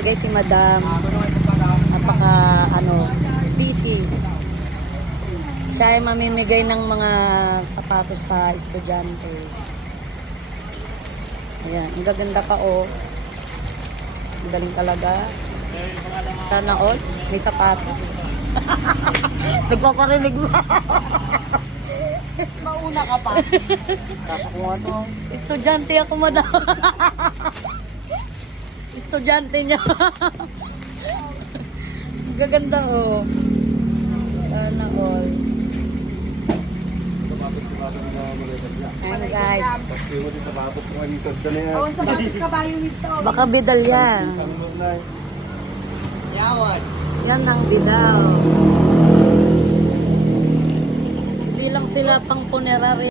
guys, si Madam. Napaka, busy. Siya ay mamimigay ng mga sapatos sa estudyante. Ayan, ang gaganda pa oh. Ang galing talaga. Sana all, may sapatos. Nagpaparinig mo. Mauna ka pa. Kakakuha to. Estudyante ako, Madam. Estudyante niya. Ang gaganda oh. Sana all. Ayan guys. Awan sa batis ka ba yung nito? Baka bidal yan. Yawan. Yan ang bidal. Hindi lang sila pang punerary.